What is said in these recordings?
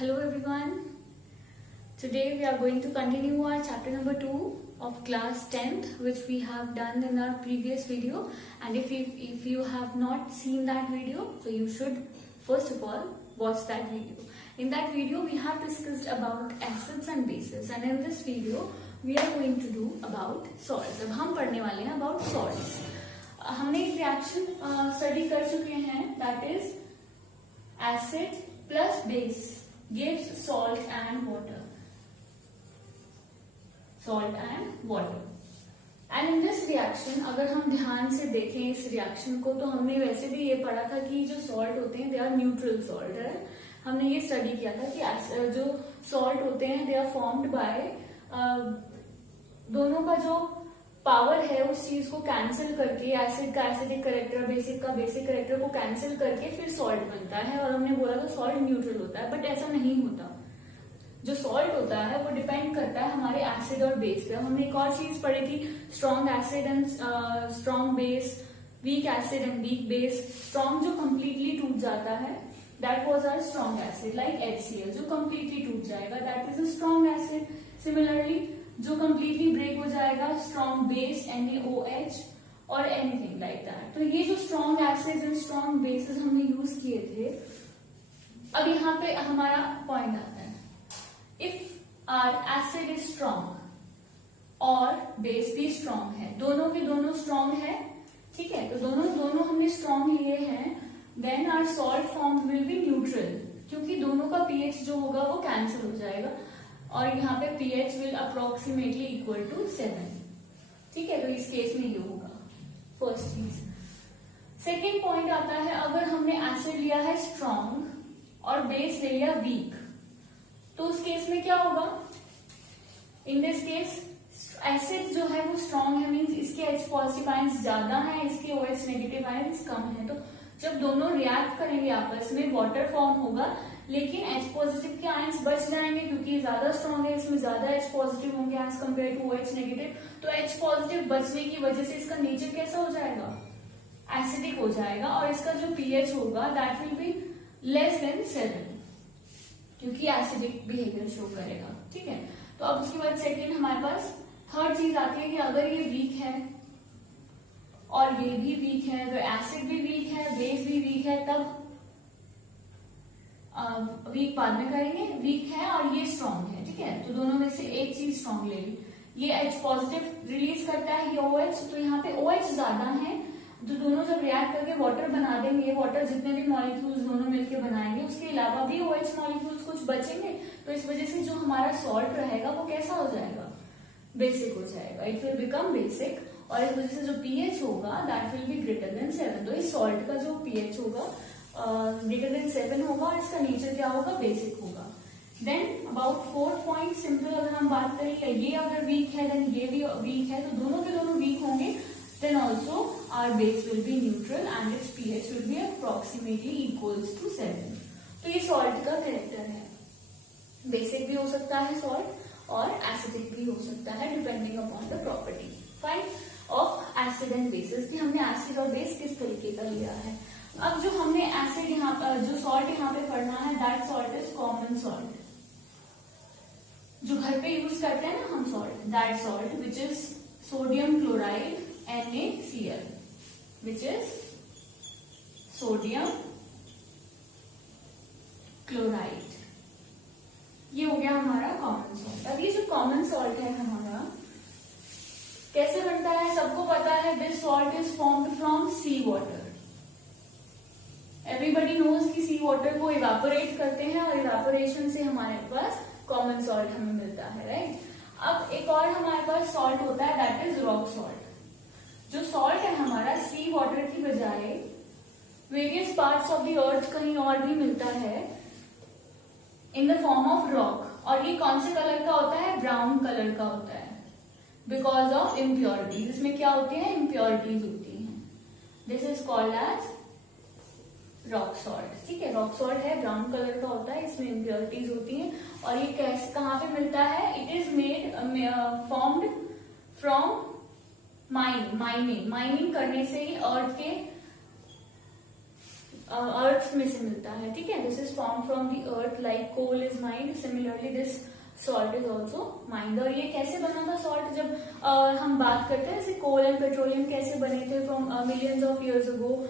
Hello everyone. Today we are going to continue our chapter number 2 of class 10th, which we have done in our previous video. And if you have not seen that video, so you should first of all watch that video. In that video we have discussed about acids and bases, and in this video we are going to do about salts. अब हम पढ़ने वाले हैं about salts. हमने एक reaction study कर चुके हैं, that is acid plus base gives salt and water. Salt and water. And in this reaction, अगर हम ध्यान से देखें इस रिएक्शन को, तो हमने वैसे भी ये पढ़ा था कि जो सॉल्ट होते हैं दे आर न्यूट्रल सॉल्ट है. हमने ये स्टडी किया था कि जो सॉल्ट होते हैं दे आर फॉर्म्ड बाय दोनों का जो पावर है उस चीज को कैंसिल करके, एसिड का एसिडिक करेक्टर, बेसिक का बेसिक करेक्टर को कैंसिल करके फिर सॉल्ट बनता है. और हमने बोला था सॉल्ट न्यूट्रल होता है, बट ऐसा नहीं होता. जो सॉल्ट होता है वो डिपेंड करता है हमारे एसिड और बेस पे. हमने एक और चीज पढ़ी थी, strong acid and strong base, weak acid and weak base. Strong जो कंप्लीटली टूट जाता है that was our strong acid, like HCl जो कंप्लीटली टूट जाएगा that is a strong acid. Similarly जो कंप्लीटली ब्रेक हो जाएगा स्ट्रॉन्ग बेस NaOH और एनीथिंग लाइक दैट. तो ये जो strong acids and strong bases हमने यूज किए थे. अब यहाँ पे हमारा पॉइंट आता है, if are acid is strong और बेस भी स्ट्रॉन्ग है, दोनों के दोनों स्ट्रॉन्ग है, ठीक है, तो दोनों हमने स्ट्रॉन्ग लिए हैं, then our salt form will be neutral, क्योंकि दोनों का pH जो होगा वो कैंसिल हो जाएगा और यहाँ पे pH will approximately equal to 7. ठीक है, तो इस केस में ये होगा फर्स्ट चीज. सेकेंड पॉइंट आता है, अगर हमने एसिड लिया है स्ट्रॉन्ग और बेस ले लिया वीक, तो उस केस में क्या होगा. इन दिस केस एसिड जो है वो स्ट्रॉन्ग है, मींस इसके H पॉजिटिव आयंस ज्यादा है, इसके OH नेगेटिव आयंस कम है. तो जब दोनों रिएक्ट करेंगे आपस में वाटर फॉर्म होगा, लेकिन H पॉजिटिव के आयंस बच जाएंगे क्योंकि ज्यादा स्ट्रॉन्ग है, इसमें ज्यादा H पॉजिटिव होंगे as compare to OH negative. तो H पॉजिटिव बचने की वजह से इसका नेचर कैसा हो जाएगा, एसिडिक हो जाएगा, और इसका जो pH होगा that will be less than 7, क्योंकि एसिडिक बिहेवियर शो करेगा. ठीक है, तो अब उसके बाद सेकेंड हमारे पास थर्ड चीज आती है कि अगर ये वीक है और ये भी वीक है, अगर एसिड भी वीक है बेस भी वीक है, तब वीक बाद में करेंगे, वीक है और ये स्ट्रॉन्ग है. ठीक है, तो दोनों में से एक चीज स्ट्रॉन्ग ले ली. ये H पॉजिटिव रिलीज करता है, ये OH, तो यहाँ पे OH ज्यादा है, तो दोनों जब रिएक्ट करके वाटर बना देंगे, वाटर जितने भी मॉलिक्यूल्स दोनों मिलकर बनाएंगे, उसके अलावा भी OH मॉलिक्यूल्स कुछ बचेंगे, तो इस वजह से जो हमारा सॉल्ट रहेगा वो कैसा हो जाएगा, बेसिक हो जाएगा. इट विल बिकम बेसिक, और इस वजह से जो pH होगा that will be greater than 7. तो इस सॉल्ट का जो pH होगा ग्रेटर देन 7 होगा और इसका नेचर क्या होगा, बेसिक होगा. Then about fourth point, simple अगर हम बात करें, ये अगर वीक है देन ये भी वीक है, तो दोनों के दोनों वीक होंगे, then also our base will be neutral and its pH will be approximately equals to 7. तो ये सॉल्ट का कैरेक्टर है, बेसिक भी हो सकता है सॉल्ट और एसिडिक भी हो सकता है depending upon the property fine of acid and bases, कि हमने एसिड और बेस किस तरीके का लिया है. अब जो हमने एसिड यहाँ पर, जो सॉल्ट यहाँ पे पढ़ना है, that salt is common salt, जो घर पे यूज करते हैं ना हम salt, that salt which is sodium chloride NaCl, which is sodium chloride. ये हो गया हमारा कॉमन सॉल्ट. अब ये जो कॉमन सॉल्ट है हमारा कैसे बनता है, सबको पता है, this salt is formed from sea water. Everybody knows कि सी वाटर को इवेपोरेट करते हैं और इवेपोरेशन से हमारे पास कॉमन सॉल्ट हमें मिलता है, राइट. अब एक और हमारे पास सॉल्ट होता है दैट इज रॉक सॉल्ट. जो सॉल्ट है हमारा सी वाटर की बजाय various parts of the earth कहीं और भी मिलता है in the form of rock, और ये कौन से कलर का होता है, ब्राउन कलर का होता है, बिकॉज ऑफ इम्प्योरिटीज. इसमें क्या होती है, इम्प्योरिटीज होती हैं. This is called as rock salt. ठीक है, रॉक सॉल्ट है, ब्राउन कलर का होता है, इसमें इम्प्योरिटीज होती हैं. और ये कैसे कहाँ पे मिलता है, it is made formed from mining करने से ही अर्थ के अर्थ में से मिलता है, ठीक है। This is form from the earth like coal is mined, similarly this salt is also mined. और ये कैसे बना था सॉल्ट, जब हम बात करते हैं जैसे कोल एंड पेट्रोलियम कैसे बने थे from millions of years ago,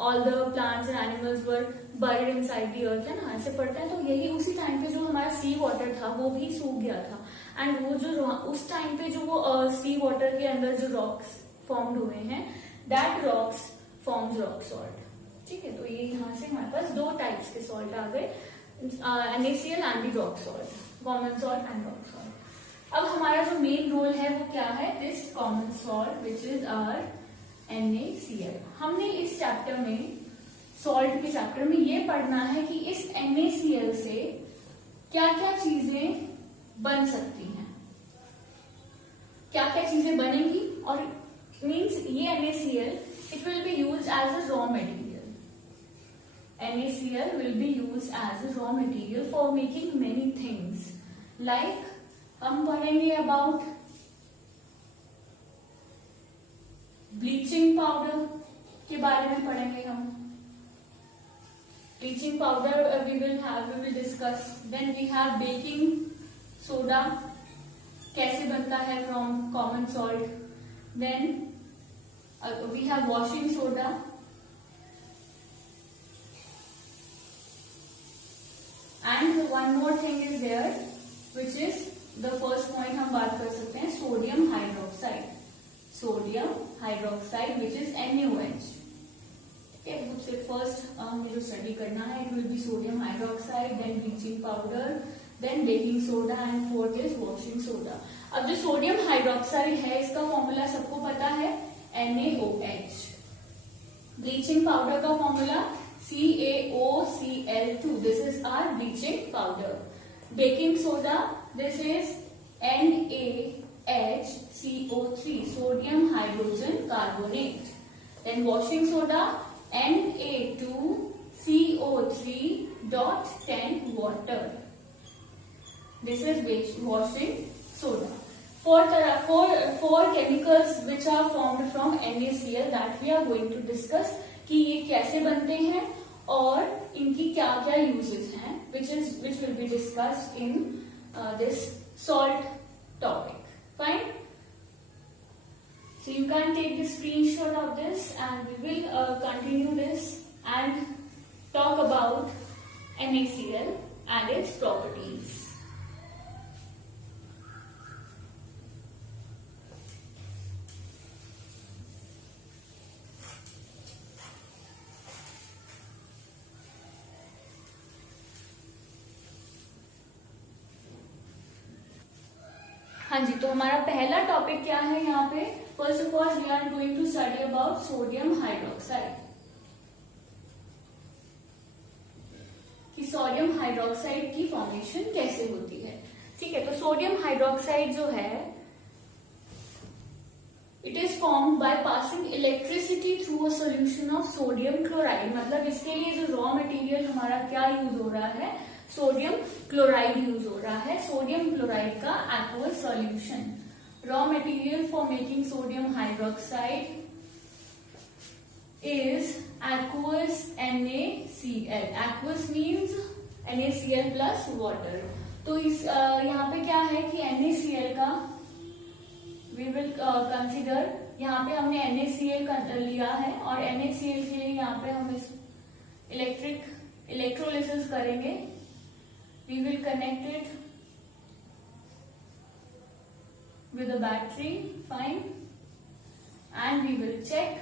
all the plants and animals were बuried inside the earth, है ना, ऐसे पढ़ते हैं। तो यही उसी टाइम पे जो हमारा सी वाटर था वो भी सूख गया था, एंड वो जो उस टाइम पे जो वो सी वाटर के अंदर जो रॉक्स फॉर्म्ड हुए हैं, that rocks forms rock salt, ठीक है। तो ये यहाँ से हमारे पास दो टाइप्स के सॉल्ट आ गए, NaCl and the rock salt, common salt and rock salt. अब हमारा जो मेन रोल है वो क्या है, this common salt which is our NaCl। हमने इस चैप्टर में, सॉल्ट के चैप्टर में, ये पढ़ना है कि इस NaCl से क्या क्या चीजें बन सकती हैं, क्या क्या चीजें बनेंगी, और मीन्स ये NaCl it will be used as a raw material. NaCl will be used as a raw material for making many things. Like हम पढ़ेंगे अबाउट ब्लीचिंग पाउडर के बारे में पढ़ेंगे हम। Bleaching powder we will discuss. Then we have baking soda, कैसे बनता है from common salt. Then we have washing soda. And one more thing is there, which is the first point हम बात कर सकते हैं, sodium hydroxide. Sodium hydroxide which is NaOH, ठीक है। सबसे फर्स्ट हमें जो स्टडी करना है, it will be sodium hydroxide, then bleaching powder, then baking soda, and fourth is washing soda. अब जो सोडियम हाइड्रोक्साइड है, इसका फॉर्मूला सबको पता है, NaOH। ब्लीचिंग पाउडर का formula CaOCl2, this is our bleaching powder. Baking soda, this is NaHCO3, sodium hydrogen carbonate. Then washing soda, Na2CO3.10 water. This is washing soda. Four chemicals which are formed from NaCl that we are going to discuss, कि ये कैसे बनते हैं और इनकी क्या क्या uses हैं, which will be discussed in this salt topic. Fine. So you can take the screenshot of this, and we will continue this and talk about NaCl and its properties. हाँ जी, तो हमारा पहला टॉपिक क्या है यहाँ पे, first of all we are going to study about sodium hydroxide, कि sodium hydroxide की फॉर्मेशन कैसे होती है, ठीक है। तो सोडियम हाइड्रोक्साइड जो है, it is formed by passing electricity through a solution of sodium chloride. मतलब इसके लिए जो रॉ मटेरियल हमारा क्या यूज हो रहा है, सोडियम क्लोराइड यूज हो रहा है। सोडियम क्लोराइड का aqueous solution, raw material for making sodium hydroxide is aqueous NaCl. Aqueous means NaCl plus water. तो इस यहाँ पे क्या है कि NaCl का we will consider, यहाँ पे हमने NaCl लिया है और NaCl के लिए यहाँ पे हम इस इलेक्ट्रोलिसिस करेंगे. We will connect it with a battery, fine, and we will check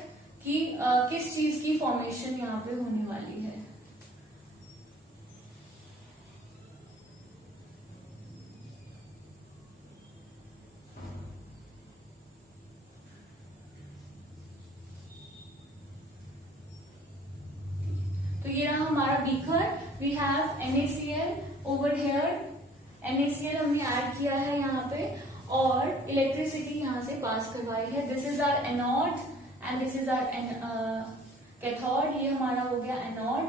कि किस चीज की फॉर्मेशन यहाँ पे होने वाली है. तो ये रहा हमारा beaker. We have NaCl over here. NaCl हमने ऐड किया है यहाँ पे और इलेक्ट्रिसिटी यहाँ से पास करवाई है. This is our anode and this is our cathode. ये हमारा हो गया एनोड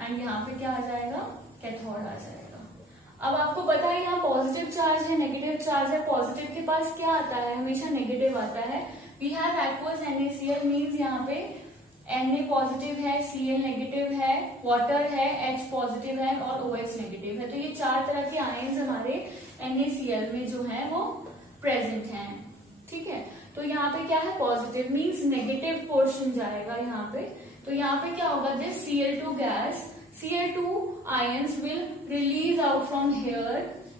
एंड यहाँ पे क्या आ जाएगा, कैथोड आ जाएगा. अब आपको पता है यहाँ पॉजिटिव चार्ज है, नेगेटिव चार्ज है. पॉजिटिव के पास क्या आता है, हमेशा नेगेटिव आता है. We have aqueous NaCl means यहाँ पे Na पॉजिटिव है, Cl नेगेटिव है, वाटर है, H पॉजिटिव है और OH नेगेटिव है। तो ये 4 तरह के आयंस हमारे NaCl में जो है वो प्रेजेंट हैं। ठीक है, तो यहाँ पे क्या है, पॉजिटिव मीन्स नेगेटिव पोर्शन जाएगा यहाँ पे। तो यहाँ पे क्या होगा, this Cl2 gas, Cl2 ions will release out from here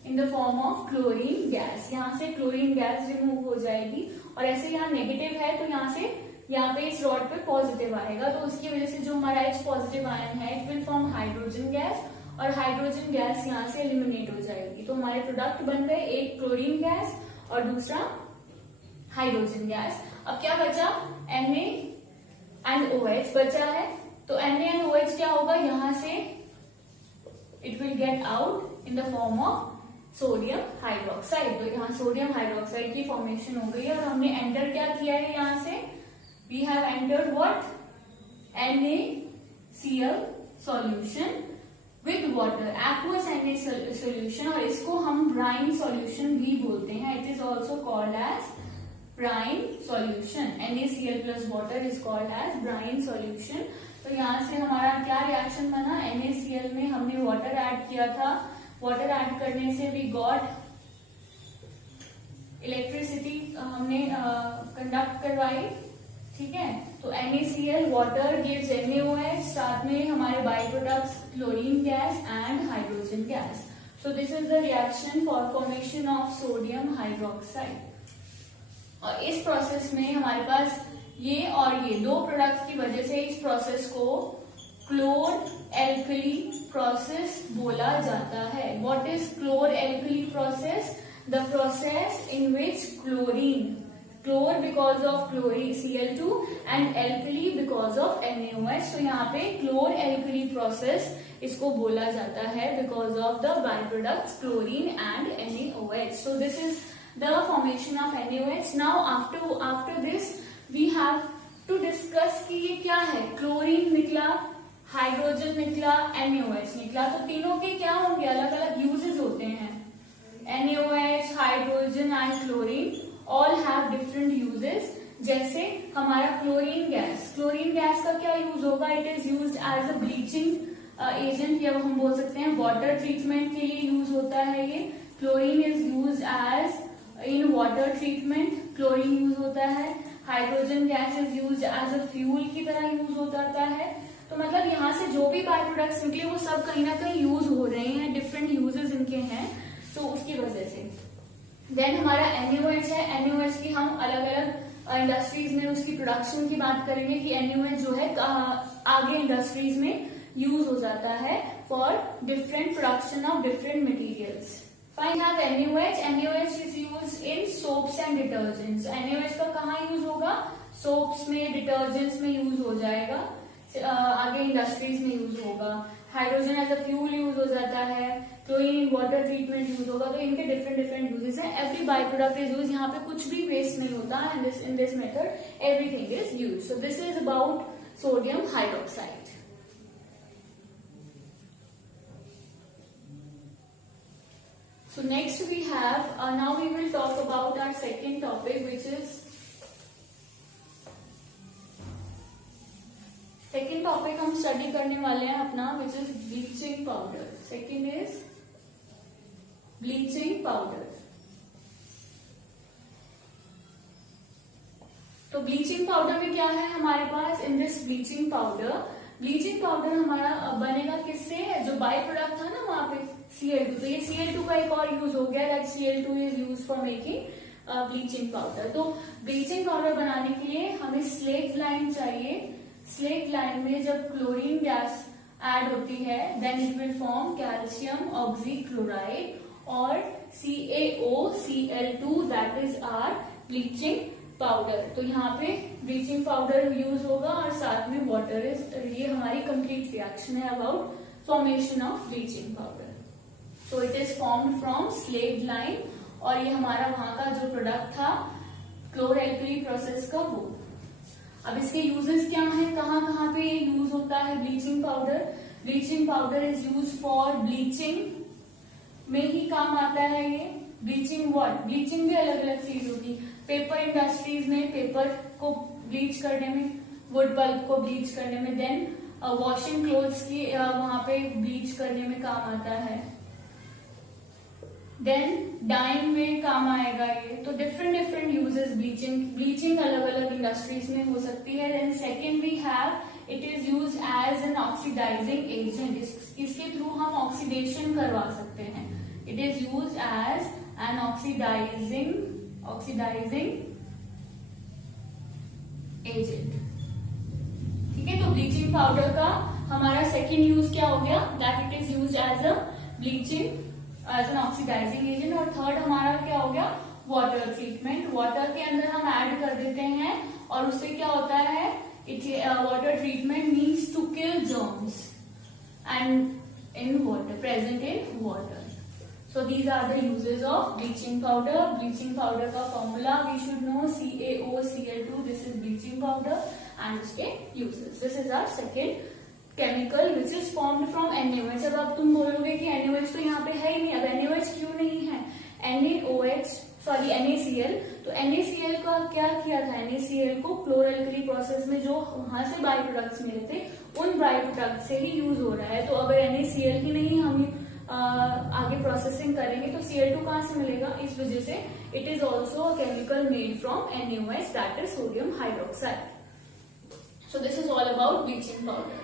in the form of chlorine gas। यहाँ से क्लोरीन गैस रिमूव हो जाएगी और ऐसे यहाँ नेगेटिव है तो यहाँ से यहाँ पे इस रॉड पे पॉजिटिव आएगा, तो उसकी वजह से जो हमारा H पॉजिटिव आयन है it will form hydrogen gas और हाइड्रोजन गैस यहाँ से एलिमिनेट हो जाएगी। तो हमारे प्रोडक्ट बन गए, एक क्लोरीन गैस और दूसरा हाइड्रोजन गैस। अब क्या बचा, Na एंड OH बचा है। तो Na एंड OH क्या होगा, यहाँ से it will get out in the form of sodium hydroxide. तो यहाँ सोडियम हाइड्रोक्साइड की फॉर्मेशन हो गई है और हमने एंटर क्या किया है, यहाँ से we have entered what, NaCl solution with water, aqueous Na solution, और इसको हम ब्राइन सॉल्यूशन भी बोलते हैं। It is also called as brine solution। NaCl plus water is called as brine solution। तो यहाँ से हमारा क्या रिएक्शन बना, NaCl में हमने वाटर ऐड किया था, वाटर ऐड करने से वी गॉट इलेक्ट्रिसिटी, हमने कंडक्ट करवाई। ठीक है, तो NaCl वाटर गिव्स NaOH, साथ में हमारे by products chlorine gas and hydrogen gas. So this is the reaction for formation of sodium hydroxide. और इस प्रोसेस में हमारे पास ये और ये दो प्रोडक्ट्स की वजह से इस प्रोसेस को क्लोर एल्कली प्रोसेस बोला जाता है। What is chlor alkali process, the process in which chlorine, chlor because of chlorine Cl2 and alkali because of NaOH। तो यहाँ पे क्लोर एल्कली प्रोसेस इसको बोला जाता है because of the by products chlorine and NaOH। So this is the formation of NaOH। Now after this we have to discuss कि ये क्या है, क्लोरीन निकला, हाइड्रोजन निकला, NaOH निकला, तो तीनों के क्या होंगे, अलग अलग यूजेस होते हैं। NaOH, hydrogen and chlorine all have different uses. जैसे हमारा क्लोरीन गैस का क्या यूज होगा, it is used as a bleaching agent, या हम बोल सकते हैं वाटर ट्रीटमेंट के लिए यूज होता है ये। Chlorine is used as in water treatment, chlorine use होता है। Hydrogen gas is use as a fuel की तरह यूज हो जाता है। तो मतलब यहाँ से जो भी बाय प्रोडक्ट्स निकले वो सब कहीं ना कहीं यूज हो रहे हैं, डिफरेंट यूजेस इनके हैं, तो उसकी वजह से। देन हमारा NaOH है, NaOH की हम अलग अलग इंडस्ट्रीज में उसकी प्रोडक्शन की बात करेंगे कि NaOH जो है आगे इंडस्ट्रीज में यूज हो जाता है for different production of different materials. Fine, have NaOH. NaOH is used in soaps and detergents. NaOH का कहाँ यूज होगा, सोप्स में, डिटर्जेंट्स में यूज हो जाएगा, आगे इंडस्ट्रीज में यूज होगा। Hydrogen as a fuel use हो जाता है, chlorine in water treatment use होगा। तो इनके डिफरेंट यूजेस हैं। Every by product is use, यहाँ पे कुछ भी वेस्ट नहीं होता है। In this method everything is use. So this is about sodium hydroxide. So next we have, now we will talk about our second topic, which is, second topic हम study करने वाले हैं अपना, which is bleaching powder। Second is bleaching powder। तो bleaching powder में क्या है हमारे पास, इन दिस ब्लीचिंग पाउडर हमारा बनेगा किससे, जो बाई प्रोडक्ट था ना वहां पे Cl2, तो ये Cl2 का एक और यूज हो गया, that Cl2 is use for making bleaching powder. तो ब्लीचिंग पाउडर बनाने के लिए हमें स्लेट लाइन चाहिए। स्लेट लाइन में जब क्लोरीन गैस ऐड होती है then it will form calcium oxychloride और CaOCl2, that is our bleaching powder. तो यहाँ पे ब्लीचिंग पाउडर यूज होगा और साथ में वाटर इज, ये हमारी कंप्लीट रिएक्शन है about formation of bleaching powder. तो it is formed from slaked lime और ये हमारा वहां का जो प्रोडक्ट था क्लोर एल्कली प्रोसेस का वो। अब इसके यूजेस क्या हैं, कहाँ पे ये यूज होता है bleaching powder. Bleaching powder is use for bleaching में ही काम आता है ये। ब्लीचिंग ब्लीचिंग भी अलग अलग चीज होगी। पेपर इंडस्ट्रीज में पेपर को ब्लीच करने में वुड पल्प को ब्लीच करने में, देन वॉशिंग क्लोथ्स की वहां पे ब्लीच करने में काम आता है, देन डाइंग में काम आएगा ये। तो डिफरेंट डिफरेंट यूजेस ब्लीचिंग अलग अलग इंडस्ट्रीज में हो सकती है। Then second we have it is use as an oxidising agent, इसके थ्रू हम ऑक्सीडेशन करवा सकते हैं। It is use as an oxidising agent. ठीक है, तो ब्लीचिंग पाउडर का हमारा सेकेंड यूज क्या हो गया, that it is use as a bleaching as an oxidising agent. और थर्ड हमारा क्या हो गया, वाटर ट्रीटमेंट। वाटर के अंदर हम ऐड कर देते हैं और उससे क्या होता है, water treatment means to kill germs and in water, present in water. So these are the uses of bleaching powder. Bleaching powder का formula we should know, CaOCl2. This is bleaching powder and उसके uses. This is our second chemical which is formed from NaOH. अब तुम बोलोगे कि NaOH तो यहाँ पे है ही नहीं। अब NaOH क्यों नहीं है, NaCl। तो NaCl का क्या किया था, NaCl को क्लोरलकली प्रोसेस में जो वहां से बाई प्रोडक्ट्स मिले थे उन बाई प्रोडक्ट से ही यूज हो रहा है। तो अगर NaCl ही नहीं हम आगे प्रोसेसिंग करेंगे तो Cl2 कहां से मिलेगा, इस वजह से it is also a chemical made from NaOH, that is sodium hydroxide. So this is all about bleaching powder.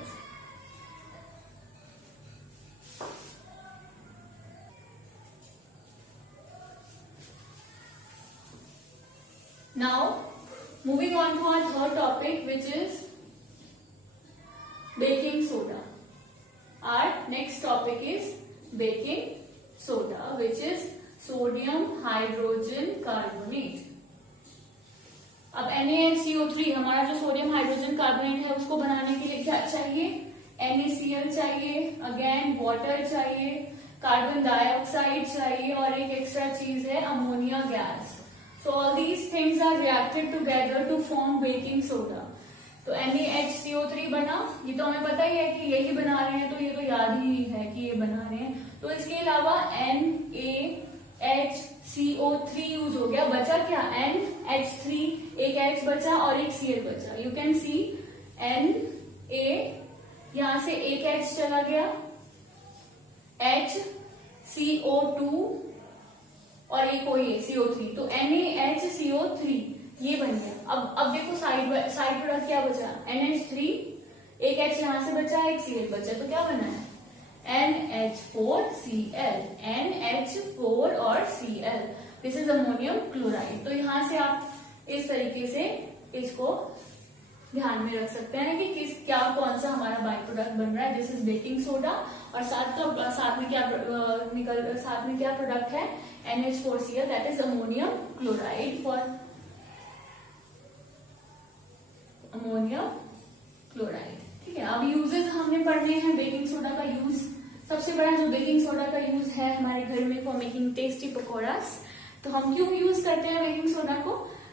Now moving on to our third topic which is baking soda. Our next topic is baking soda, which is sodium hydrogen carbonate। अब NaCO3 हमारा जो sodium hydrogen carbonate है उसको बनाने के लिए क्या चाहिए, NaCl चाहिए, अगेन वाटर चाहिए, कार्बन डाइऑक्साइड चाहिए और एक एक्स्ट्रा चीज है ammonia gas. So all these things are reacted together to form baking soda. तो NaHCO3 बना, ये तो हमें पता ही है कि यही बना रहे हैं, तो ये तो याद ही है कि ये बना रहे हैं। तो इसके अलावा NaHCO3 यूज हो गया, बचा क्या, NH3, एक H बचा और एक Cl बचा। यू कैन सी Na, यहां से एक H चला गया, HCO2 और एक वही CO3, तो NaHCO3 ये बन गया। अब देखो साइड प्रोडक्ट क्या बचा, NH3, एक H यहां से बचा, एक Cl बचा, तो क्या बना है NH4Cl, NH4 और Cl, this is ammonium chloride. तो यहां से आप इस तरीके से इसको ध्यान में रख सकते हैं कि कौन सा हमारा बाई प्रोडक्ट बन रहा है। दिस इज बेकिंग सोडा और साथ में क्या प्रोडक्ट है, NH4Cl, that is ammonium chloride for ammonium chloride. ठीक है, अब यूजेस हमने पढ़ने हैं बेकिंग सोडा का यूज। सबसे बड़ा जो बेकिंग सोडा का यूज है हमारे घर में फॉर मेकिंग टेस्टी पकौड़ास। तो हम क्यों यूज करते हैं बेकिंग सोडा को,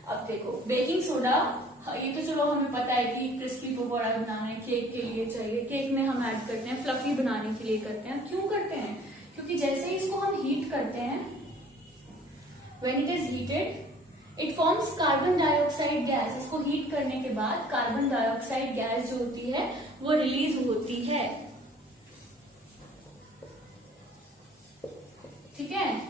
अब देखो बेकिंग सोडा ये तो चलो हमें पता है कि क्रिस्पी पकौड़ा बनाने केक के लिए चाहिए, केक में हम ऐड करते हैं, फ्लफी बनाने के लिए करते हैं। क्यों करते हैं, क्योंकि जैसे ही इसको हम हीट करते हैं, when it is heated it forms carbon dioxide gas. इसको हीट करने के बाद कार्बन डाइऑक्साइड गैस जो होती है वो रिलीज होती है। ठीक है,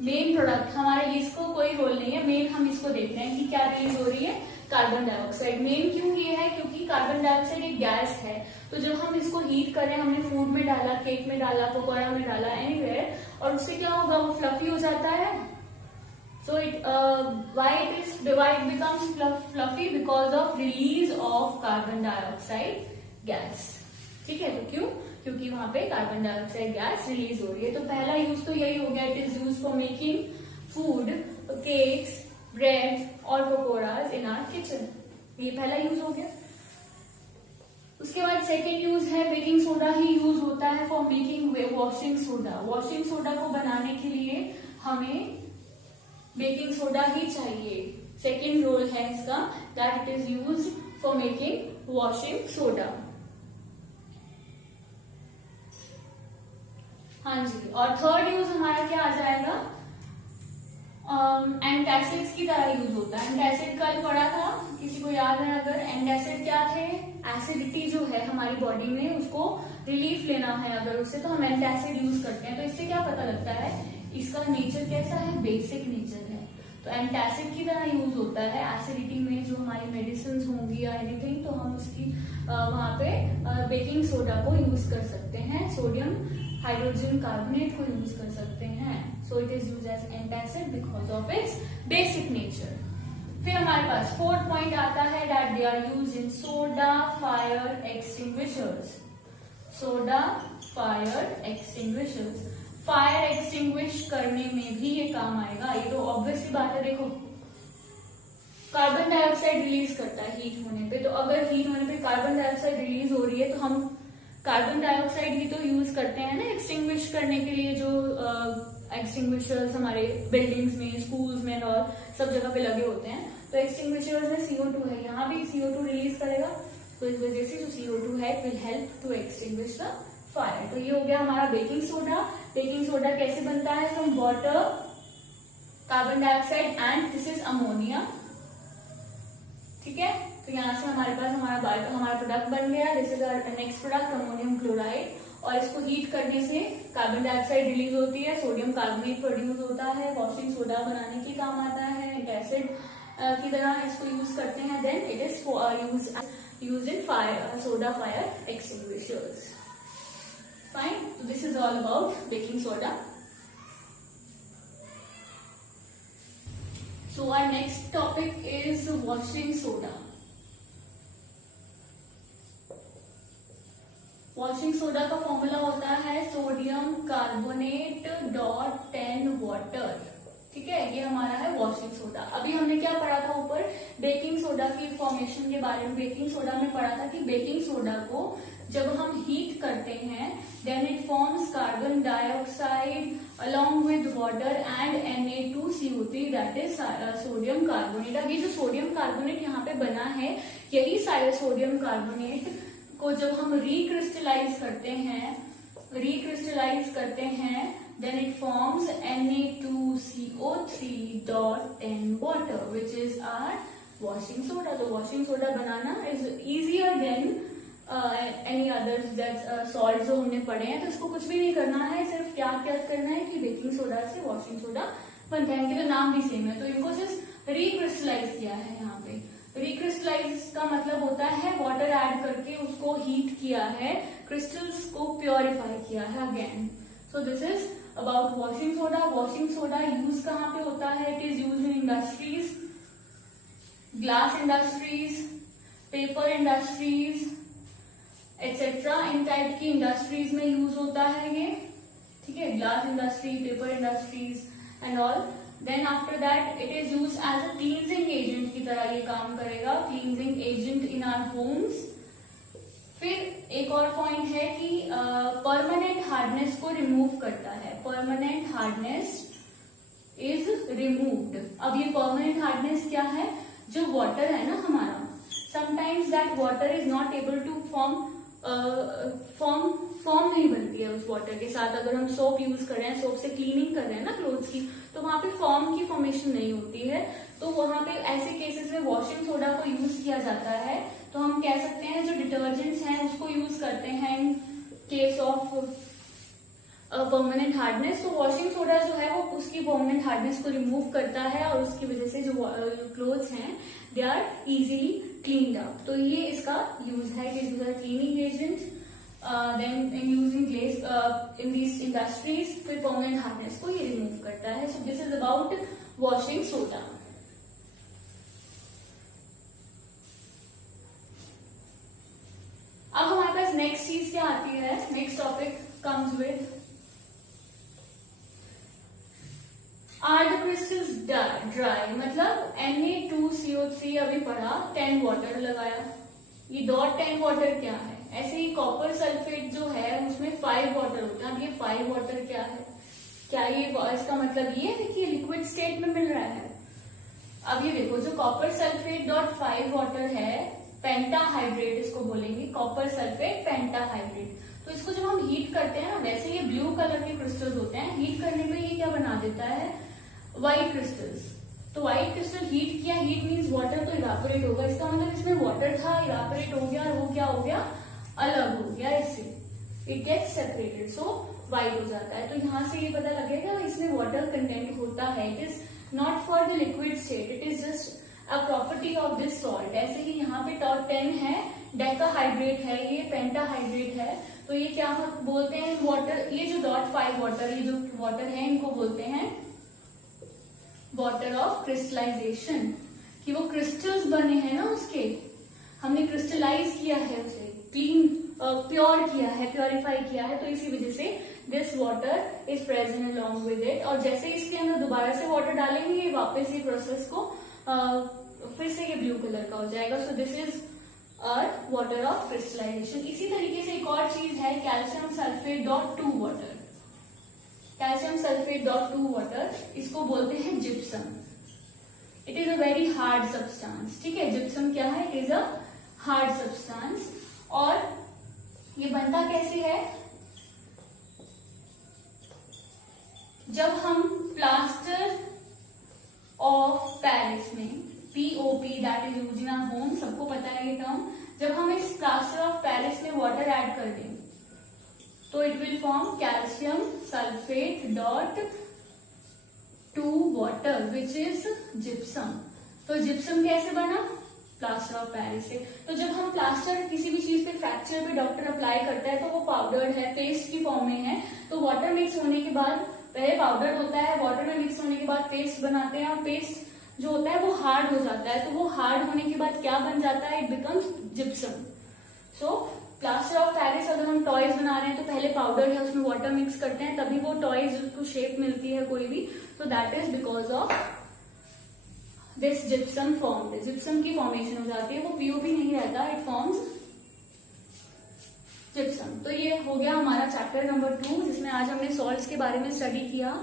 मेन प्रोडक्ट हमारा इसको कोई रोल नहीं है, मेन हम इसको देखते हैं कि क्या रिलीज हो रही है, कार्बन डाइऑक्साइड। मेन क्यों ये है, क्योंकि कार्बन डाइऑक्साइड एक गैस है। तो जब हम इसको हीट करें, हमने फूड में डाला, केक में डाला, पकौड़ा में डाला, एनीवेयर, और उससे क्या होगा, वो फ्लफी हो जाता है। So why it becomes fluffy, because of release of carbon dioxide gas। ठीक है, तो क्यों, क्योंकि वहां पे कार्बन डाइऑक्साइड गैस रिलीज हो रही है। तो पहला यूज तो यही हो गया, it is use for making food, cakes, bread और पकौड़ाज इन आवर किचन। ये पहला यूज हो गया। उसके बाद सेकेंड यूज है, बेकिंग सोडा ही यूज होता है for making washing soda. Washing soda को बनाने के लिए हमें बेकिंग सोडा ही चाहिए। सेकेंड रोल है इसका, that it is used for making washing soda. हाँ जी, और थर्ड यूज हमारा क्या आ जाएगा, एंटासिड्स की तरह यूज होता है। एंटासिड कल पढ़ा था, किसी को याद है अगर? एंटासिड क्या थे? एसिडिटी जो है हमारी बॉडी में उसको रिलीफ लेना है अगर उससे, तो हम एंटासिड यूज करते हैं। तो इससे क्या पता लगता है इसका नेचर कैसा है? बेसिक नेचर है। तो एंटासिड की तरह यूज होता है एसिडिटी में, जो हमारी मेडिसिन होंगी या एनीथिंग, तो हम उसकी वहां पे बेकिंग सोडा को यूज कर सकते हैं, सोडियम हाइड्रोजन कार्बोनेट को यूज कर सकते हैं। So it is use as antacid because of its basic nature. फिर हमारे पास फोर्थ पॉइंट आता है that they are use in soda fire extinguishers. Soda fire extinguishers, fire extinguish करने में भी ये काम आएगा। ये तो ऑब्वियस सी बात है। देखो कार्बन डाइऑक्साइड रिलीज करता है हीट होने पे, तो अगर हीट होने पे कार्बन डाइऑक्साइड रिलीज हो रही है तो हम कार्बन डाइऑक्साइड ही तो यूज करते हैं ना एक्सटिंग्विश करने के लिए। जो एक्सटिंग्विशर्स हमारे बिल्डिंग्स में, स्कूल्स में और सब जगह पे लगे होते हैं, तो एक्सटिंग्विशर्स में CO2 है, यहाँ भी CO2 रिलीज करेगा। तो इस वजह से जो CO2 है it will help to extinguish the fire. तो ये हो गया हमारा बेकिंग सोडा। बेकिंग सोडा कैसे बनता है? From water, carbon dioxide and this is ammonia. ठीक है, तो यहाँ से हमारे पास हमारा प्रोडक्ट बन गया। This is our next product ammonium chloride. और इसको हीट करने से कार्बन डाइऑक्साइड रिलीज होती है, सोडियम कार्बोनेट प्रोड्यूस होता है, वॉशिंग सोडा बनाने के काम आता है, एसिड की तरह इसको यूज करते हैं। Then it is used in fire, soda fire extinguishers. Fine, तो this is all about baking soda. So our next topic is washing soda. Washing soda का फॉर्मूला होता है सोडियम कार्बोनेट डॉट 10 वाटर। ठीक है, ये हमारा है वॉशिंग सोडा। अभी हमने क्या पढ़ा था ऊपर? बेकिंग सोडा की फॉर्मेशन के बारे में। बेकिंग सोडा में पढ़ा था कि बेकिंग सोडा को जब हम हीट करते हैं then it forms carbon dioxide along with water and Na2CO3 that is sodium carbonate. अब ये जो सोडियम कार्बोनेट यहाँ पे बना है, यही सोडियम कार्बोनेट को जब हम रिक्रिस्टलाइज करते हैं then it forms Na2CO3 dot 10 water which is our washing soda. तो washing soda banana is easier than any others that salt जो हमने पढ़े हैं। तो इसको कुछ भी नहीं करना है, सिर्फ क्या करना है कि बेकिंग सोडा से वॉशिंग सोडा बनता है। इनके तो नाम भी सेम है, तो इनको सिर्फ रिक्रिस्टलाइज किया है। यहाँ पे रिक्रिस्टलाइज का मतलब होता है वाटर ऐड करके उसको हीट किया है, क्रिस्टल्स को प्योरीफाई किया है again. So this is about washing soda. Washing soda use कहाँ पे होता है? It is use in industries, glass industries, paper industries etcetera. इन टाइप की इंडस्ट्रीज में यूज होता है ये। ठीक है, glass industry, paper industries and all. Then after that it is use as a cleansing agent की तरह ये काम करेगा, cleansing agent in our homes. फिर एक और पॉइंट है कि परमानेंट हार्डनेस को रिमूव करता है। Permanent hardness is removed. अब ये परमानेंट हार्डनेस क्या है? जो वाटर है ना हमारा, sometimes that water is not able to form नहीं बनती है उस वाटर के साथ। अगर हम सोप यूज कर रहे हैं, सोप से क्लीनिंग कर रहे हैं ना क्लोथ्स की, तो वहां पे फॉर्म की फॉर्मेशन नहीं होती है। तो वहां पे ऐसे केसेस में वॉशिंग सोडा को यूज किया जाता है। तो हम कह सकते हैं जो डिटर्जेंट्स हैं उसको यूज करते हैं in case of permanent hardness. तो वॉशिंग सोडा जो है वो उसकी परमानेंट हार्डनेस को रिमूव करता है और उसकी वजह से जो क्लोथ्स हैं they are easily cleaned up. तो ये इसका यूज है, it is use as cleaning agent then in using glass in these industries. फिर परमानेंट हार्डनेस को ये रिमूव करता है। So this is about washing soda. अब हमारे पास नेक्स्ट चीज क्या आती है? Next topic comes with are the crystals dry. मतलब Na2CO3 अभी पढ़ा, 10 वाटर लगाया। ये डॉट 10 वाटर क्या है? ऐसे ही कॉपर सल्फेट जो है उसमें 5 वाटर होता है। अब ये 5 वाटर क्या है? क्या ये इसका मतलब ये है कि लिक्विड स्टेट में मिल रहा है? अब ये देखो, जो कॉपर सल्फेट डॉट 5 वाटर है, पेंटाहाइड्रेट इसको बोलेंगे, कॉपर सल्फेट पेंटाहाइड्रेट। तो इसको जब हम हीट करते हैं ना, वैसे ये ब्लू कलर के क्रिस्टल्स होते हैं, हीट करने पे ये क्या बना देता है? White crystals. तो व्हाइट क्रिस्टल हीट किया, हीट मीन्स वाटर, तो इवापोरेट होगा, इसका मतलब इसमें वाटर था, इवापोरेट हो गया, और वो क्या हो गया, अलग हो गया, इससे it gets separated, so white हो जाता है। तो यहाँ से ये पता लगेगा इसमें वाटर कंटेंट होता है। It is not for the liquid state, it is just a property of this salt. ऐसे ही यहाँ पे टॉप 10 है, डेकाहाइड्रेट है, ये पेंटाहाइड्रेट है, तो ये क्या बोलते हैं वाटर, ये जो डॉट 5 वाटर, ये जो वाटर है इनको बोलते हैं वाटर ऑफ क्रिस्टलाइजेशन, कि वो क्रिस्टल्स बने हैं ना उसके, हमने क्रिस्टलाइज किया है उसे, क्लीन प्योर किया है, प्योरीफाई किया है, तो इसी वजह से this water is present along with it. और जैसे इसके अंदर दोबारा से वाटर डालेंगे, ये वापस ये प्रोसेस को फिर से ये ब्लू कलर का हो जाएगा। सो दिस इज और वाटर ऑफ क्रिस्टलाइजेशन। इसी तरीके से एक और चीज है calcium sulphate dot 2 water, calcium sulphate dot 2 water, इसको बोलते हैं gypsum. It is a very hard substance, ठीक है, जिप्सम क्या है, it is a hard substance. और ये बनता कैसे है, जब हम प्लास्टर ऑफ पेरिस में, POP that is used in our home, सबको पता है ये टर्म, जब हम इस प्लास्टर ऑफ पेरिस में वाटर ऐड कर दें तो it will form calcium sulphate dot 2 water which is gypsum. तो जिप्सम कैसे बना, प्लास्टर ऑफ पेरिस से। तो जब हम प्लास्टर किसी भी चीज पे, फ्रैक्चर पे डॉक्टर अप्लाई करता है तो वो पाउडर्ड है, पेस्ट की फॉर्म में है, तो वाटर मिक्स होने के बाद, पहले पाउडर होता है, वाटर में मिक्स होने के बाद पेस्ट बनाते हैं, और पेस्ट जो होता है वो हार्ड हो जाता है, तो वो हार्ड होने के बाद क्या बन जाता है, it becomes gypsum. So plaster of Paris, अगर हम टॉयज बना रहे हैं तो पहले पाउडर है उसमें वाटर मिक्स करते हैं, तभी वो टॉयज को शेप मिलती है कोई भी, तो that is because of this gypsum form, gypsum की फॉर्मेशन हो जाती है, वो POP नहीं रहता, इट फॉर्म्स जिप्सम। तो ये हो गया हमारा चैप्टर नंबर 2, जिसमें आज हमने सॉल्ट्स के बारे में स्टडी किया।